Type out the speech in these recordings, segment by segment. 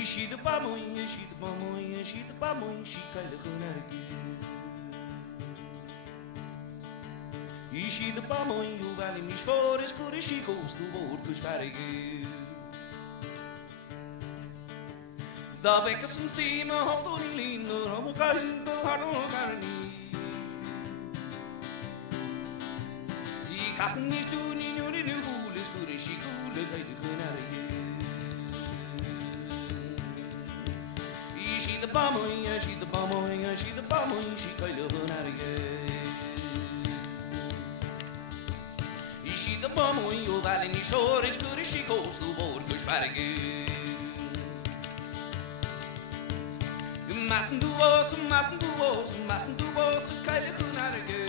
Ishi de pamonha, ishi de pamonha, ishi de pamonha, chicalha renargue. Ishi de pamonha, o vale mis flores, corachicos do bordo esfargue. Da vecka som stima, hållt i linor, och karlinto har någon karni. I kachen i stuni, nu det nu hules, corachicule, kajle renargue. She the pamonha, she the pamonha, she the pamonha, she kajle renargue. She the pamonha, o vale mis flores, corachicos do bordo esfargue. Massen du oss, kajle renargue.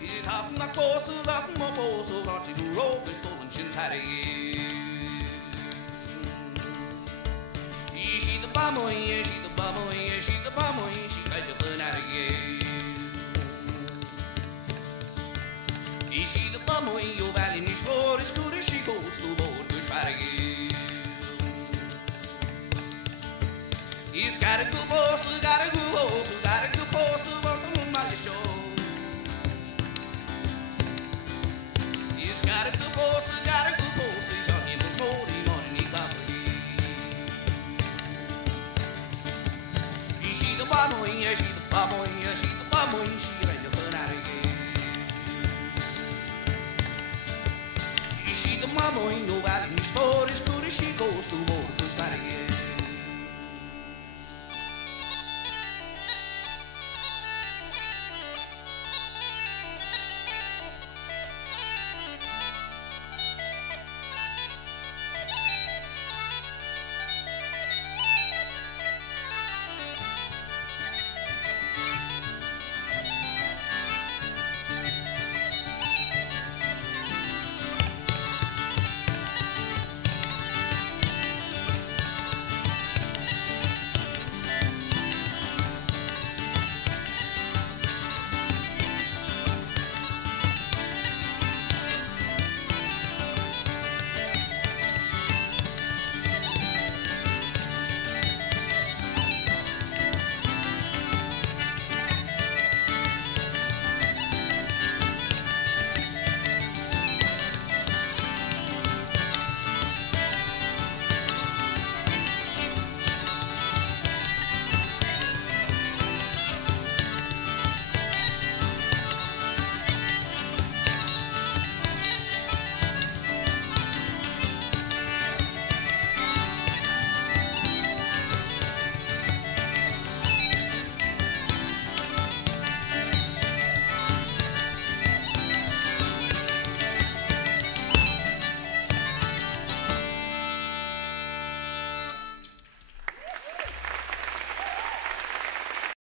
It has na kosu, das mo poso, vart sig roges stolen chintarige. She the pamonha, she the pamonha, she the pamonha, she kajle renargue. She the pamonha, o vale mis flores, corachicos do bordo esfargue. He's got a good boss, got a good horse, got a good boss, walking on my show. He's got a good boss, got a good boss, he's on him was morning, he comes She the pamonha, she the pamonha, she the pamonha, she kajle renargue. She the pamonha, o vale mis flores, corachicos do bordo esfargue.